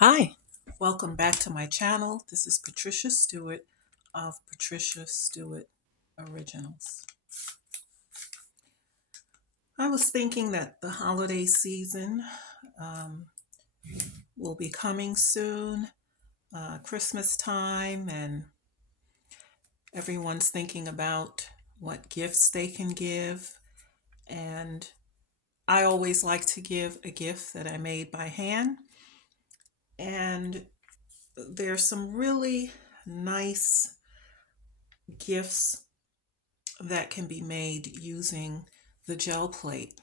Hi, welcome back to my channel. This is Patricia Stuart of Patricia Stuart Originals. I was thinking that the holiday season um, will be coming soon, Christmas time, and everyone's thinking about what gifts they can give. And I always like to give a gift that I made by hand. And there's some really nice gifts that can be made using the gel plate.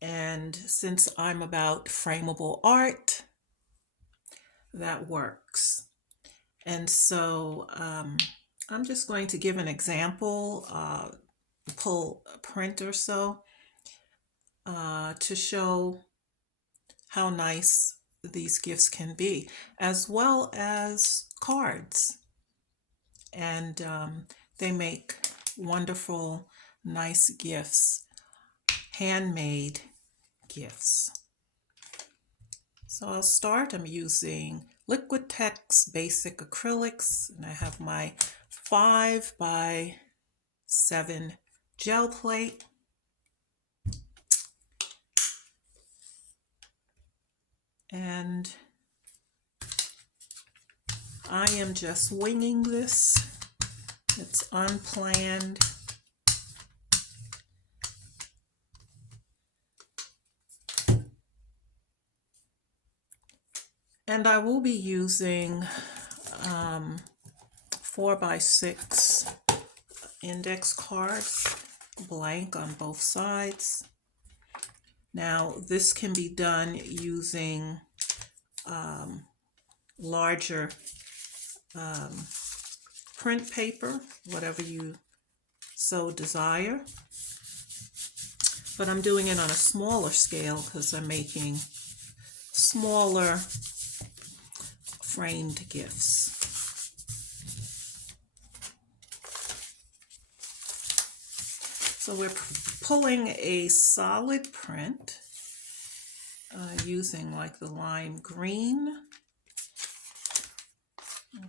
And since I'm about frameable art, that works. And so I'm just going to give an example, pull a print or so to show how nice these gifts can be, as well as cards. And they make wonderful, nice gifts, handmade gifts. So I'll start. I'm using Liquitex basic acrylics, and I have my 5x7 gel plate. And I am just winging this. It's unplanned. And I will be using 4x6 index cards, blank on both sides. Now, this can be done using larger print paper, whatever you so desire. But I'm doing it on a smaller scale because I'm making smaller framed gifts. So we're pulling a solid print using like the lime green.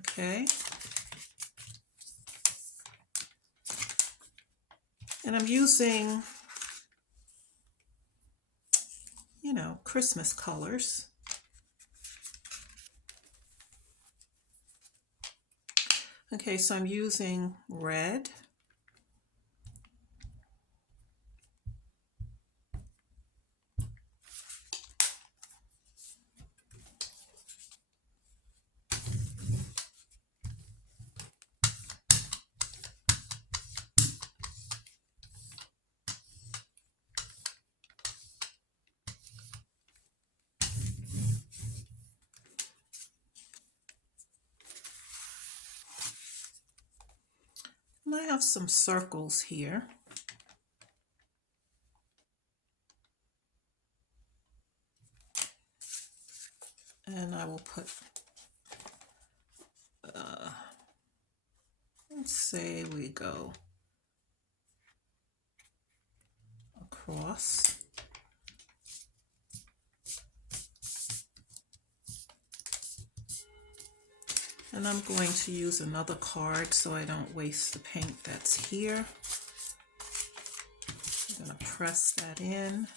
Okay. And I'm using, Christmas colors. Okay, so I'm using red. And I have some circles here. And I will put, let's say we go across. And I'm going to use another card so I don't waste the paint that's here. I'm going to press that in.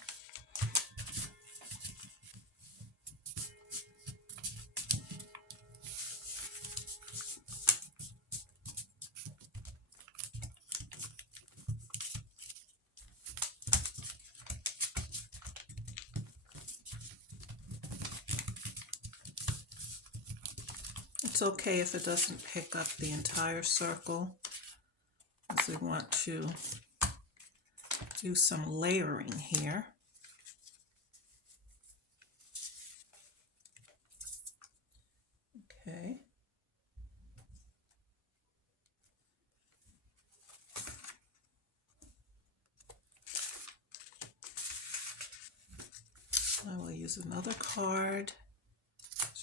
It's okay if it doesn't pick up the entire circle, because we want to do some layering here. Okay. I will use another card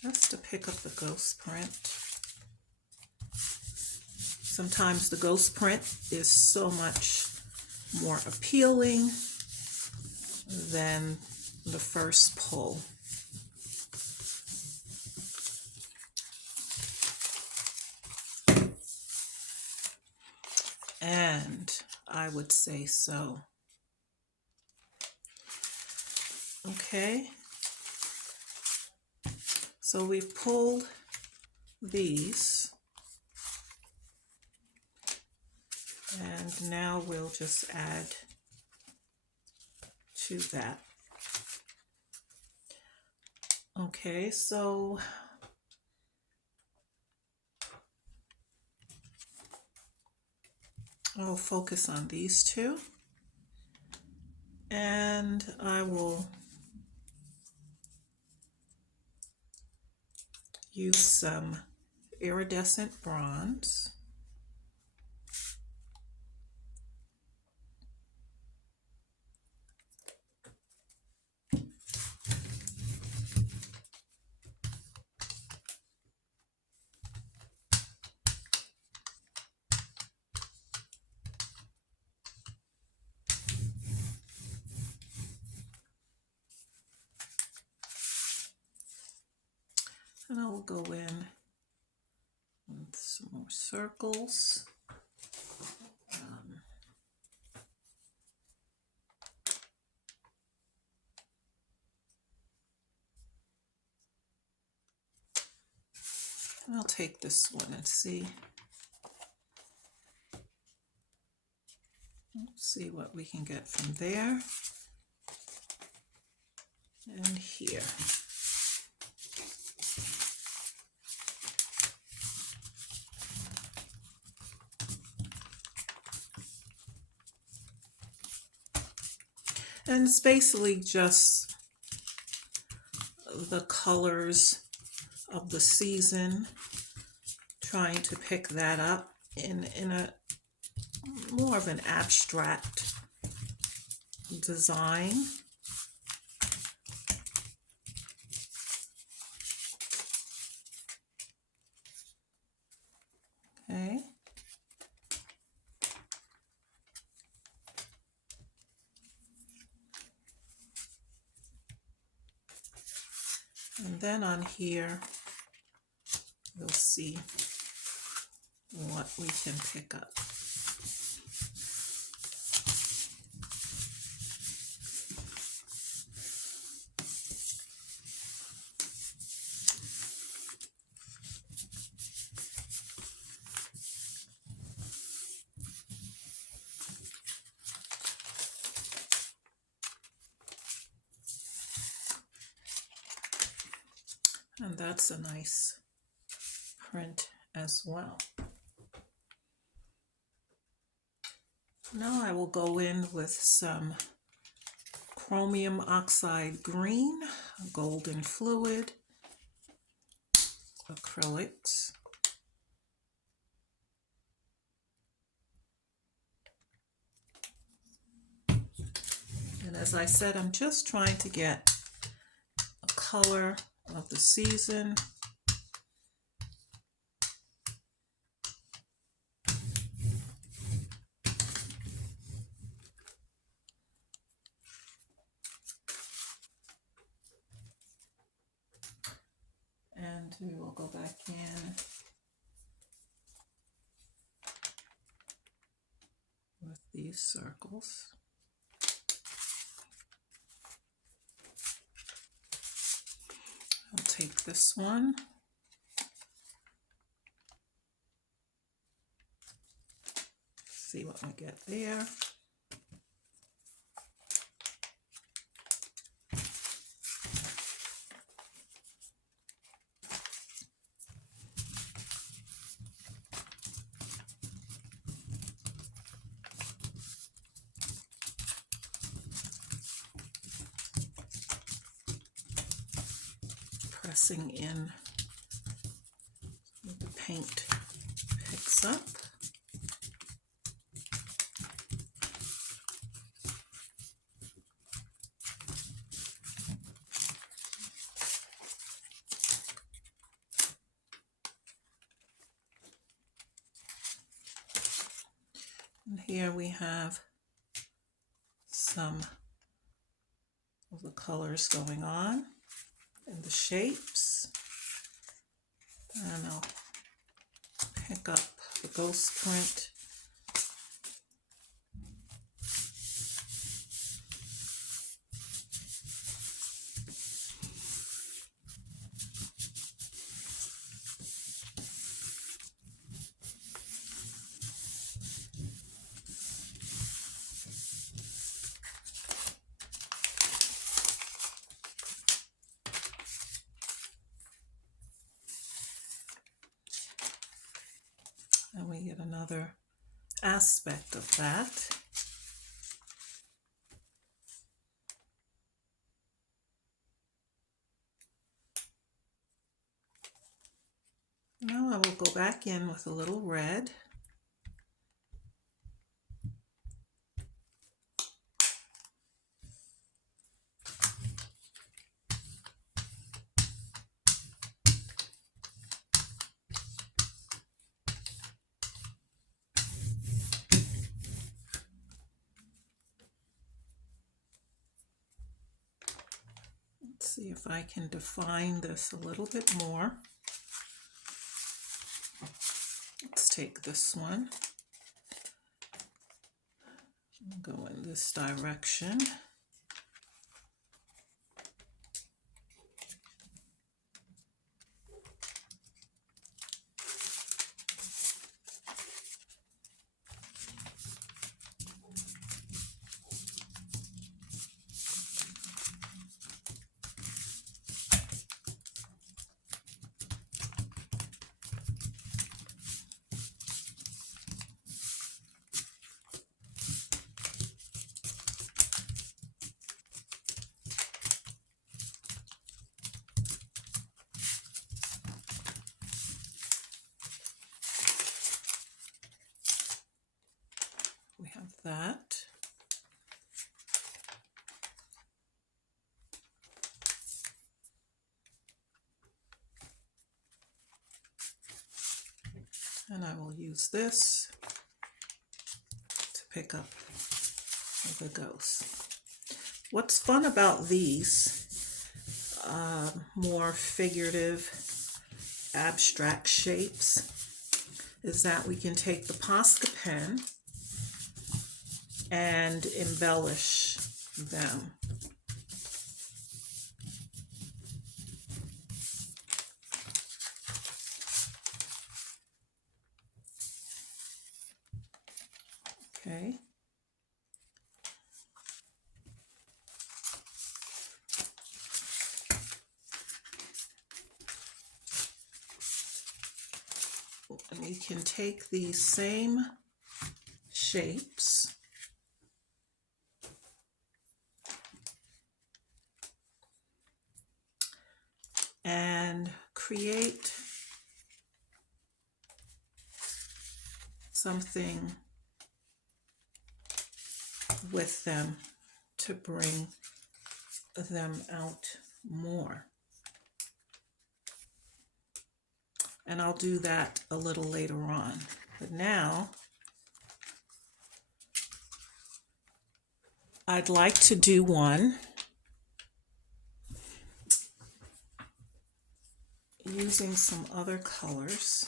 just to pick up the ghost print. Sometimes the ghost print is so much more appealing than the first pull. And I would say so. Okay. So we've pulled these. And now we'll just add to that. Okay, so I'll focus on these two, and I will use some iridescent bronze. And I will go in with some more circles. I'll take this one and see. Let's see what we can get from there and here. And it's basically just the colors of the season, trying to pick that up in a more of an abstract design. Okay. And then on here, we'll see what we can pick up. And that's a nice print as well. Now I will go in with some chromium oxide green, golden fluid, acrylics. And as I said, I'm just trying to get a color of the season. And we will go back in with these circles. I'll take this one. See what we get there. Pressing in the paint picks up. And here we have some of the colors going on and the shapes. And I'll pick up the ghost print another aspect of that. Now I will go back in with a little red. Let's see if I can define this a little bit more. Let's take this one and go in this direction. We have that. And I will use this to pick up the ghost. What's fun about these more figurative, abstract shapes is that we can take the Posca pen and embellish them. Okay. And we can take these same shapes and create something with them to bring them out more. And I'll do that a little later on. But now I'd like to do one using some other colors.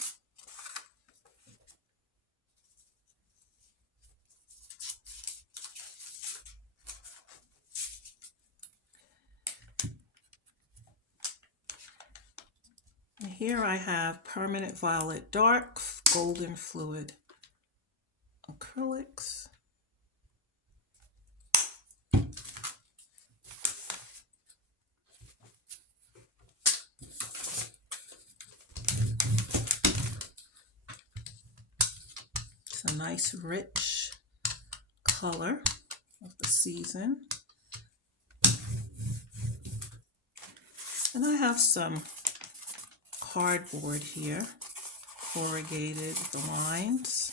And here I have Permanent Violet Dark, Golden Fluid Acrylics. It's a nice rich color of the season. And I have some cardboard here, corrugated lines.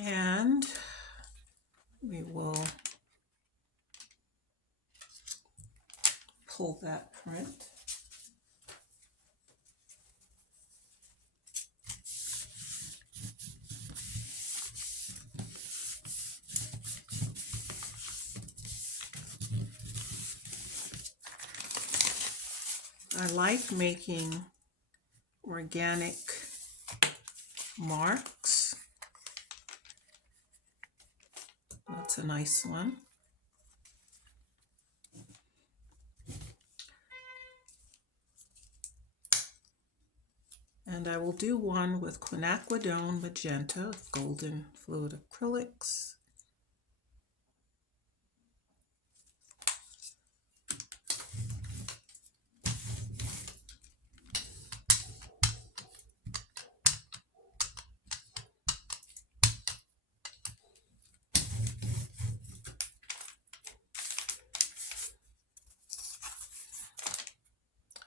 And we will pull that print. I like making organic marks. That's a nice one. And I will do one with quinacridone magenta, golden fluid acrylics.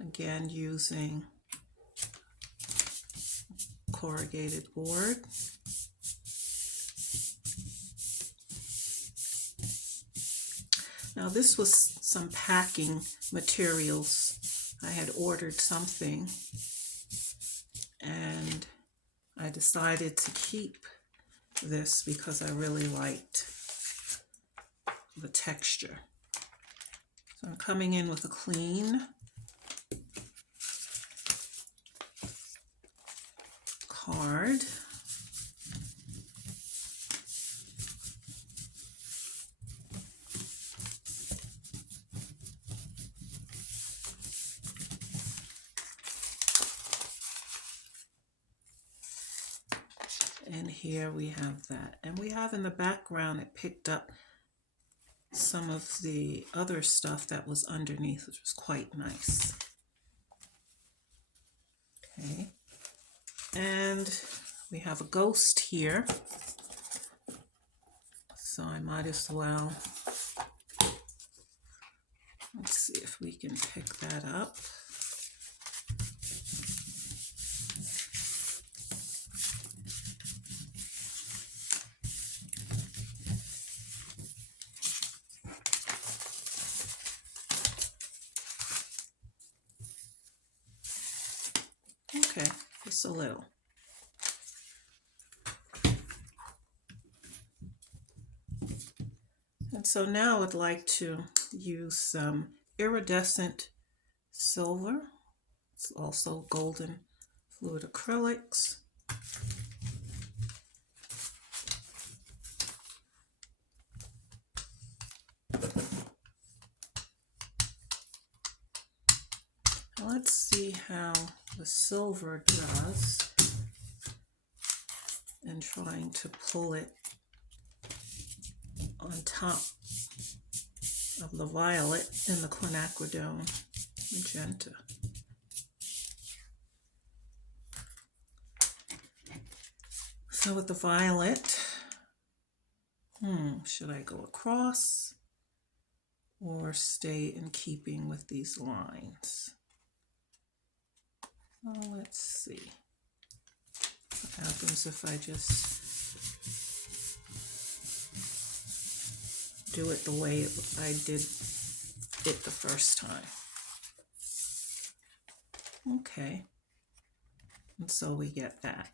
Again, using corrugated board. Now this was some packing materials. I had ordered something and I decided to keep this because I really liked the texture. So I'm coming in with a clean card. And here we have that. And we have in the background, it picked up some of the other stuff that was underneath, which was quite nice. Okay. And we have a ghost here. So I might as well, let's see if we can pick that up. Okay, just a little. And so now I'd like to use some iridescent silver. It's also golden fluid acrylics. Let's see how the silver does in trying to pull it on top of the violet in the quinacridone magenta. So with the violet, should I go across or stay in keeping with these lines? Well, let's see what happens if I just do it the way I did it the first time. Okay, and so we get that.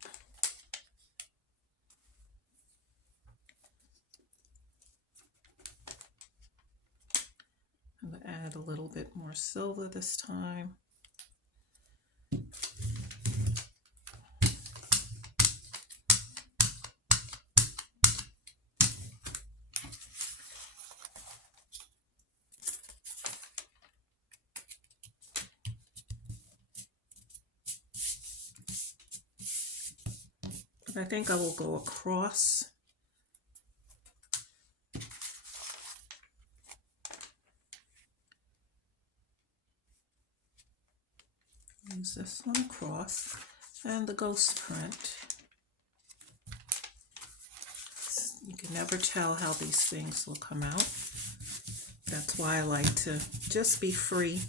I'm going to add a little bit more silver this time. I think I will go across. Use this one across, and the ghost print. You can never tell how these things will come out. That's why I like to just be free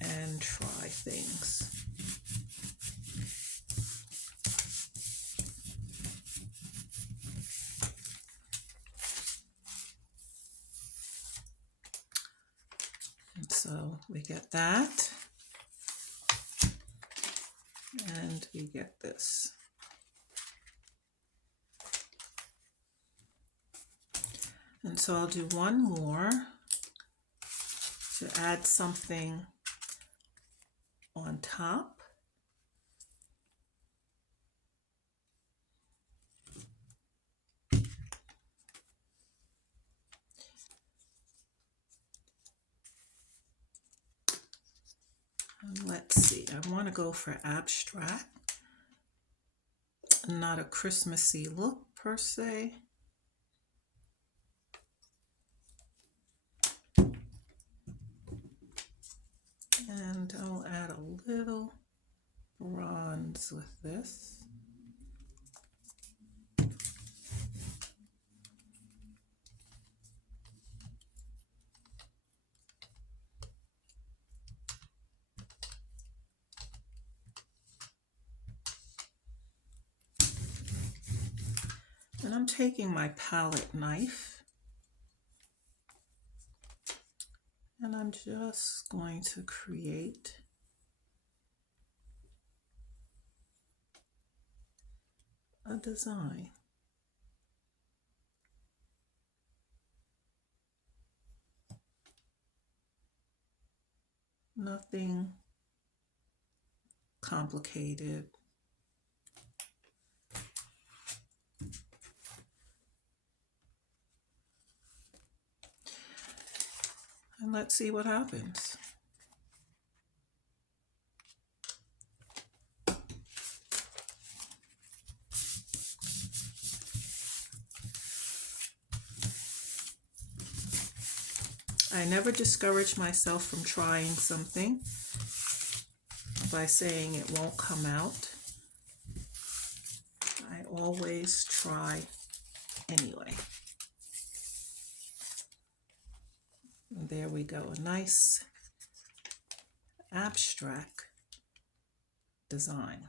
and try things. And so we get that, and we get this. And so I'll do one more to add something on top. And let's see, I want to go for abstract, not a Christmassy look per se. And I'll add a little bronze with this. And I'm taking my palette knife and I'm just going to create a design. Nothing complicated. And let's see what happens. I never discourage myself from trying something by saying it won't come out. I always try anyway. And there we go, a nice abstract design.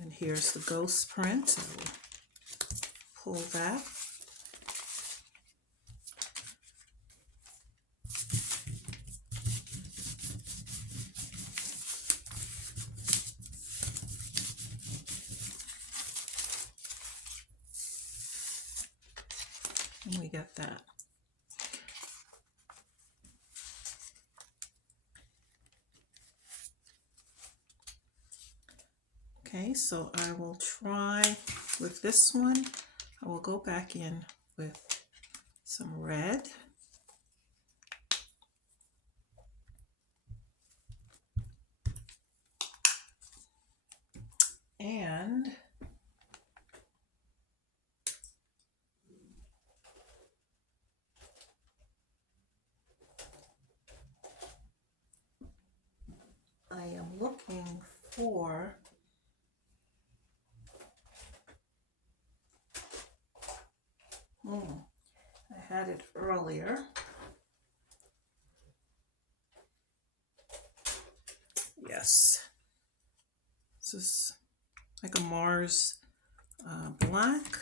And here's the ghost print. I will pull that. And we get that. Okay, so I will try with this one. I will go back in with some red. And I am looking for I had it earlier. Yes. This is like a Mars black.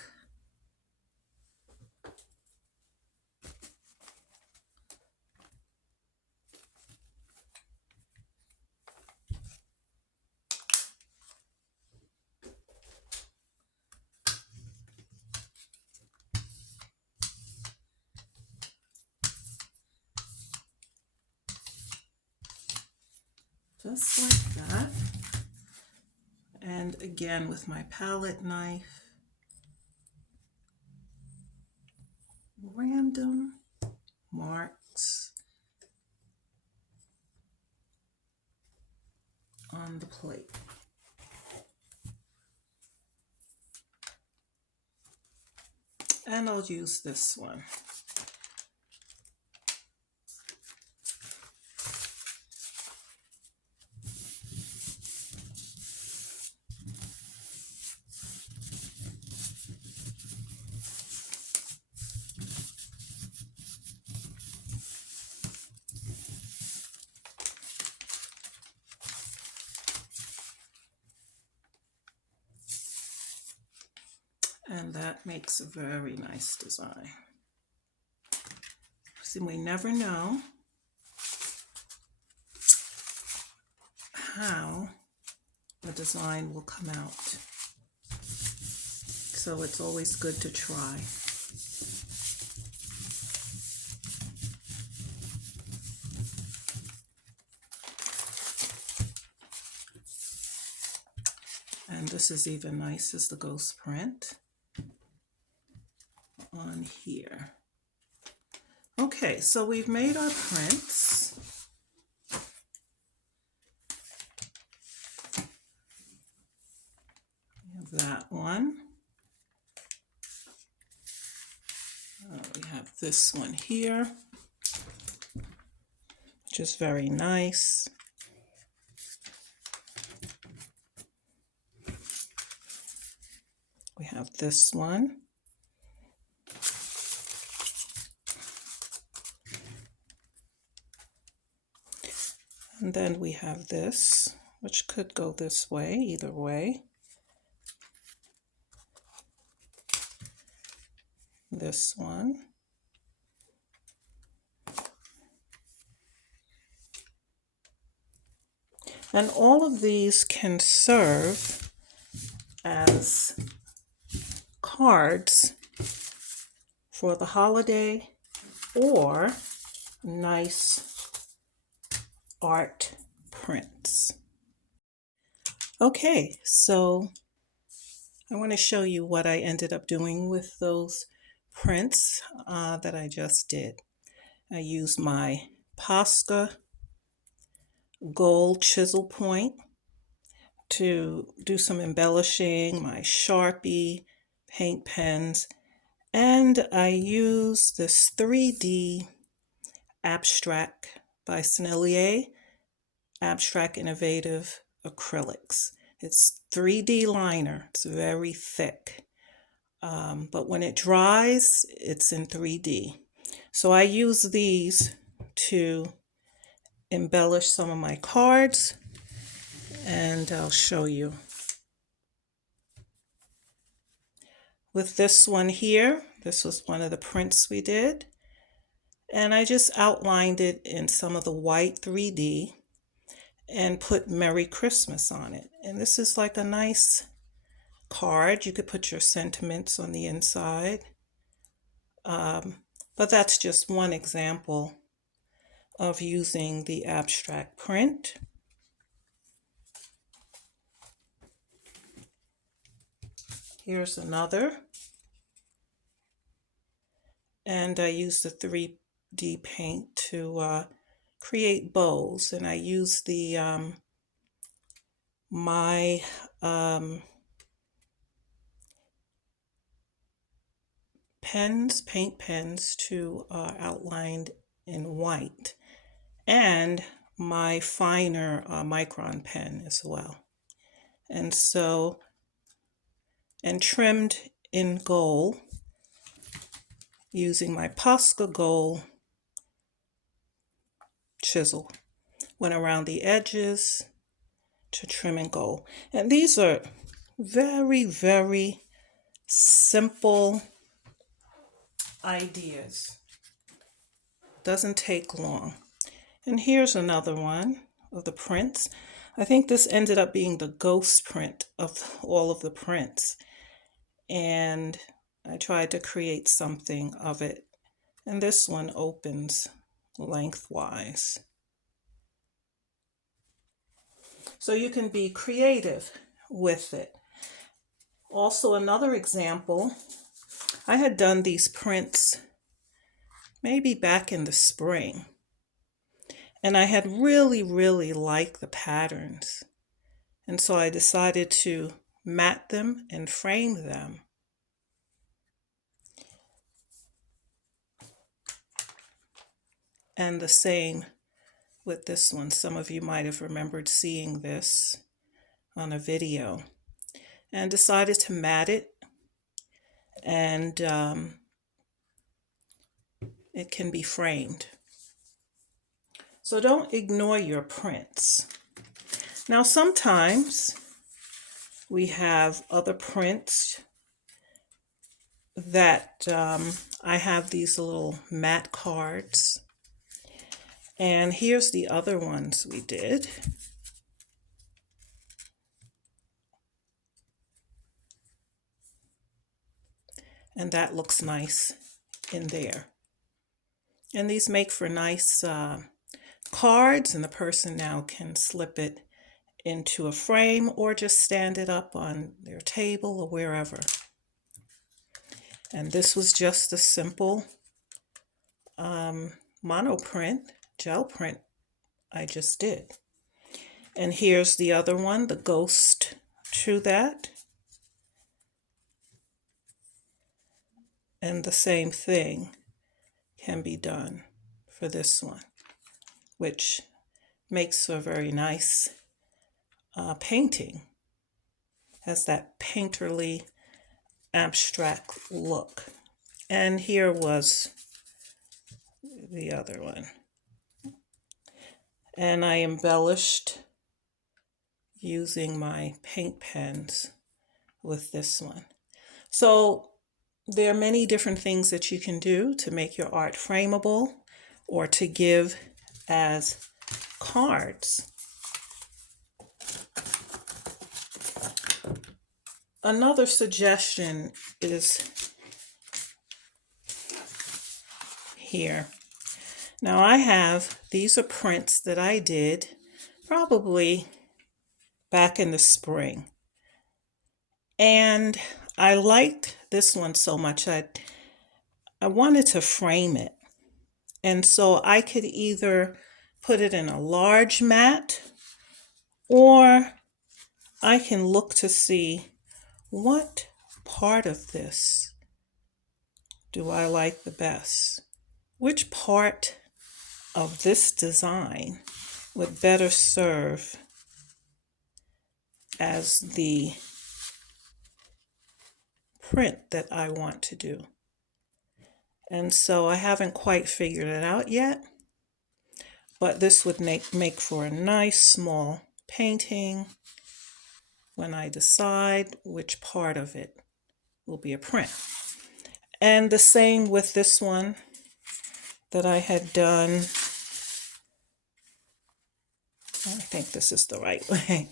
Just like that. And again with my palette knife, random marks on the plate. And I'll use this one. And that makes a very nice design. See, we never know how the design will come out. So it's always good to try. And this is even nice as the ghost print on here. Okay, so we've made our prints. this one here, which is very nice. We have this one. And then we have this, which could go this way, either way. This one. And all of these can serve as cards for the holiday or nice art prints. Okay, so I want to show you what I ended up doing with those prints that I just did. I used my Posca gold chisel point to do some embellishing, my Sharpie paint pens, and I used this 3D abstract by Sennilier, Abstract Innovative Acrylics. It's 3D liner, it's very thick, but when it dries, it's in 3D. So I use these to embellish some of my cards, and I'll show you. With this one here, this was one of the prints we did, and I just outlined it in some of the white 3D and put Merry Christmas on it. And this is like a nice card. You could put your sentiments on the inside. But that's just one example of using the abstract print. Here's another. And I used the 3D paint to create bows, and I used the my paint pens to outline in white, and my finer Micron pen as well. And so, and trimmed in gold using my Posca gold chisel. Went around the edges to trim in gold. And these are very, very simple ideas. Doesn't take long. And here's another one of the prints. I think this ended up being the ghost print of all of the prints. And I tried to create something of it. And this one opens lengthwise. So you can be creative with it. Also, another example, I had done these prints maybe back in the spring, and I had really, really liked the patterns. And so I decided to mat them and frame them. And the same with this one. Some of you might have remembered seeing this on a video. And decided to mat it, and it can be framed. So don't ignore your prints. Now sometimes we have other prints that I have these little mat cards. And here's the other ones we did. And that looks nice in there. And these make for nice cards, and the person now can slip it into a frame or just stand it up on their table or wherever. And this was just a simple mono print, gel print I just did. And here's the other one, the ghost to that. And the same thing. can be done for this one, which makes a very nice painting. Has that painterly abstract look. And here was the other one. And I embellished using my paint pens with this one. So there are many different things that you can do to make your art frameable or to give as cards. Another suggestion is here. Now I have, these are prints that I did probably back in the spring. And I liked this one so much I wanted to frame it. And so I could either put it in a large mat, or I can look to see what part of this do I like the best. Which part of this design would better serve as the print that I want to do. And so I haven't quite figured it out yet, but this would make for a nice small painting when I decide which part of it will be a print. And the same with this one that I had done. I think this is the right way.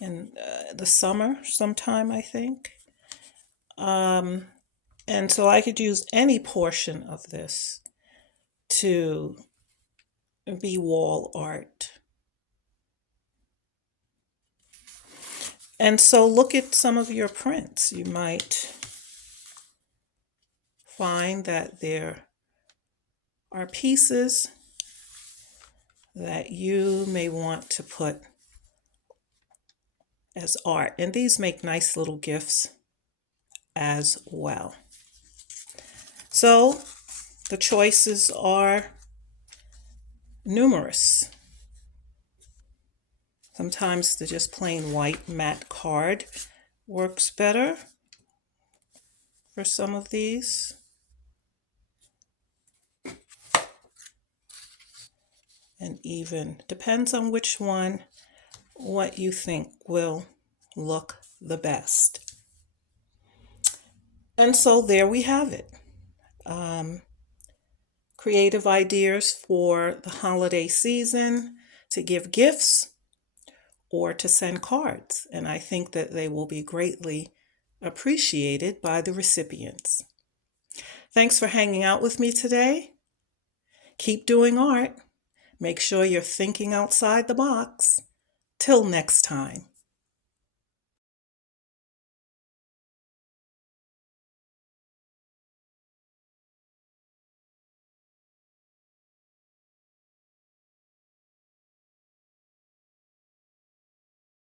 In the summer sometime, I think. And so I could use any portion of this to be wall art. And so look at some of your prints. You might find that there are pieces that you may want to put as art. And these make nice little gifts as well. So the choices are numerous. Sometimes the just plain white matte card works better for some of these. And even depends on which one, what you think will look the best. And so there we have it. Creative ideas for the holiday season to give gifts or to send cards. And I think that they will be greatly appreciated by the recipients. Thanks for hanging out with me today. Keep doing art. Make sure you're thinking outside the box. Till next time.